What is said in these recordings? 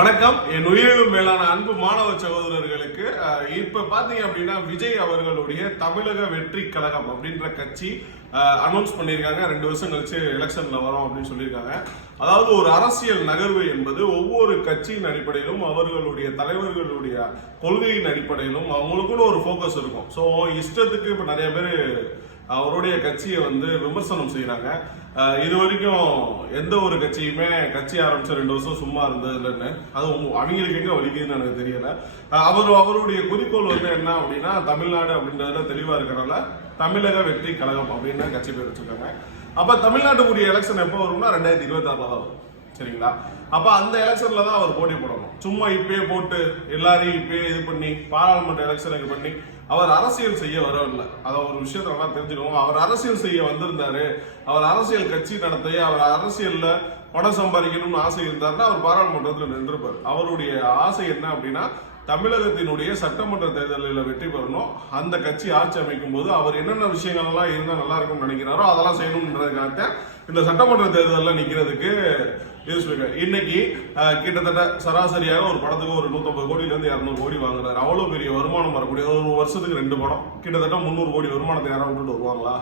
வணக்கம். என் உயிரிலும் மேலான அன்பு மாணவ சகோதரர்களுக்கு இப்ப பாத்தீங்க அப்படின்னா விஜய் அவர்களுடைய தமிழக வெற்றி கழகம் அப்படின்ற கட்சி அனௌன்ஸ் பண்ணியிருக்காங்க. ரெண்டு வருஷம் கழிச்சு எலெக்ஷன்ல வரோம் அப்படின்னு சொல்லியிருக்காங்க. அதாவது ஒரு அரசியல் நகர்வு என்பது ஒவ்வொரு கட்சியின் அடிப்படையிலும் அவர்களுடைய தலைவர்களுடைய கொள்கையின் அடிப்படையிலும் அவங்களுக்குன்னு ஒரு ஃபோக்கஸ் இருக்கும். ஸோ இஷ்டத்துக்கு இப்போ நிறைய பேர் அவருடைய கட்சியை வந்து விமர்சனம் செய்யறாங்க இது வரைக்கும் எந்த ஒரு கட்சியுமே கட்சி ஆரம்பிச்ச ரெண்டு வருஷம் சும்மா இருந்தது இல்லைன்னு அது அவங்களுக்கு எங்க வலிக்குதுன்னு எனக்கு தெரியல. அவர் அவருடைய குறிக்கோள் வந்து என்ன அப்படின்னா தமிழ்நாடு அப்படின்றதுல தெளிவா இருக்கிறனால தமிழக வெற்றி கழகம் அப்படின்னு கட்சி பேர் வச்சிருக்காங்க. அப்ப தமிழ்நாட்டுக்குரிய எலெக்ஷன் எப்போ வரும்னா ரெண்டாயிரத்தி இருபத்தி ஆறுல தான் வரும். சரிங்களா? அப்போ அந்த எலெக்ஷனில் தான் அவர் போட்டி போடணும். சும்மா இப்பயே போட்டு எல்லாரையும் இப்பயே இது பண்ணி பாராளுமன்ற எலெக்ஷனுக்கு பண்ணி அவர் அரசியல் செய்ய வரவில்லை. அதை ஒரு விஷயத்த நல்லா தெரிஞ்சுக்கணும் அவர் அரசியல் செய்ய வந்திருந்தாரு. அவர் அரசியல் கட்சி நடத்தி அவர் அரசியலில் பணம் சம்பாதிக்கணும்னு ஆசை இருந்தாருன்னா அவர் பாராளுமன்றத்தில் நின்றுப்பார். அவருடைய ஆசை என்ன அப்படின்னா தமிழகத்தினுடைய சட்டமன்ற தேர்தலில் வெற்றி பெறணும். அந்த கட்சி ஆட்சி அமைக்கும் போது அவர் என்னென்ன விஷயங்கள்லாம் இருந்தால் நல்லா இருக்கும்னு நினைக்கிறாரோ அதெல்லாம் செய்யணும்ன்றதுக்காக இந்த சட்டமன்ற தேர்தலில் நிற்கிறதுக்கு யூஸ் இன்னைக்கு கிட்டத்தட்ட சராசரியாக ஒரு படத்துக்கு ஒரு நூற்றம்பது கோடியிலேருந்து இரநூறு கோடி வாங்குறாரு. அவ்வளோ பெரிய வருமானம் வரக்கூடிய ஒரு வருஷத்துக்கு ரெண்டு படம். கிட்டத்தட்ட முந்நூறு கோடி வருமானத்தை யாரும் விட்டுட்டு வருவாங்களா?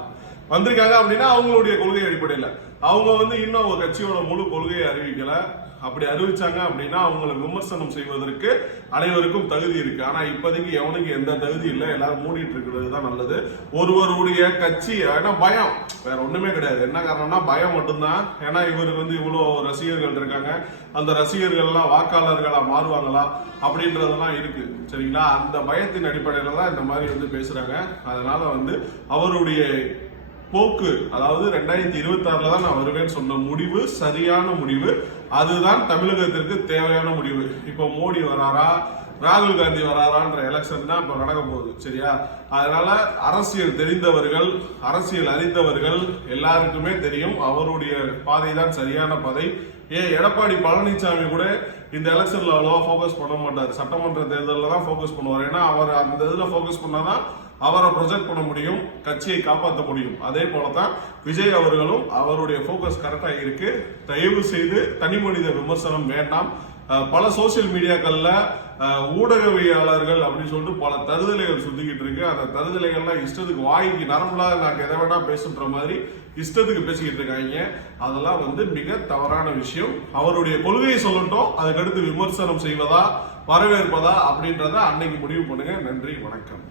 வந்திருக்காங்க அப்படின்னா அவங்களுடைய கொள்கை அடிப்படையில். அவங்க வந்து இன்னும் ஒரு கட்சியோட முழு கொள்கையை அறிவிக்கலை. அப்படி அறிவிச்சாங்க அப்படின்னா அவங்களை விமர்சனம் செய்வதற்கு அனைவருக்கும் தகுதி இருக்கு. ஆனா இப்போதைக்கு எவனுக்கு எந்த தகுதி இல்லை எல்லாரும் மூடிட்டு இருக்கிறது தான் நல்லது. ஒருவருடைய கட்சி ஏன்னா பயம். வேற ஒண்ணுமே கிடையாது. என்ன காரணம்னா பயம் மட்டும்தான். ஏன்னா இவருக்கு வந்து இவ்வளோ ரசிகர்கள் இருக்காங்க. அந்த ரசிகர்கள்லாம் வாக்காளர்களா மாறுவாங்களா அப்படின்றதெல்லாம் இருக்கு. சரிங்களா? அந்த பயத்தின் அடிப்படையில தான் இந்த மாதிரி வந்து பேசுறாங்க. அதனால வந்து அவருடைய போக்கு அதாவது ரெண்டாயிரத்தி இருபத்தி ஆறுல தான் நான் வருவேன்னு சொன்ன முடிவு சரியான முடிவு. அதுதான் தமிழகத்திற்கு தேவையான முடிவு. இப்போ மோடி வராரா ராகுல் காந்தி வராரான்ற எலெக்ஷன் தான் இப்போ நடக்க போகுது சரியா? அதனால அரசியல் தெரிந்தவர்கள் அரசியல் அறிந்தவர்கள் எல்லாருக்குமே தெரியும் அவருடைய பாதை தான் சரியான பாதை. ஏன் எடப்பாடி பழனிசாமி கூட இந்த எலெக்ஷன்ல அவ்வளோவா ஃபோக்கஸ் பண்ண மாட்டார். சட்டமன்ற தேர்தலில் தான் ஃபோக்கஸ் பண்ணுவார். ஏன்னா அவர் அந்த இதில் ஃபோக்கஸ் பண்ணாதான் அவரை ப்ரொஜெக்ட் பண்ண முடியும் கட்சியை காப்பாற்ற முடியும். அதே போல தான் விஜய் அவர்களும் அவருடைய ஃபோக்கஸ் கரெக்டாக இருக்கு. தயவு செய்து தனி மனித விமர்சனம் வேண்டாம். பல சோசியல் மீடியாக்கள்ல ஊடகவியலாளர்கள் அப்படின்னு சொல்லிட்டு பல தருதலைகள் சுத்திக்கிட்டு இருக்கு. அந்த தருதலைகள்லாம் இஷ்டத்துக்கு வாய்க்கு நரம்புலாம் நாங்கள் எதை வேணா பேசுன்ற மாதிரி இஷ்டத்துக்கு பேசிக்கிட்டு இருக்காங்க. அதெல்லாம் வந்து மிக தவறான விஷயம். அவருடைய கொள்கையை சொல்லட்டும் அதுக்கடுத்து விமர்சனம் செய்வதா வரவேற்பதா அப்படின்றத அன்னைக்கு முடிவு பண்ணுங்க. நன்றி வணக்கம்.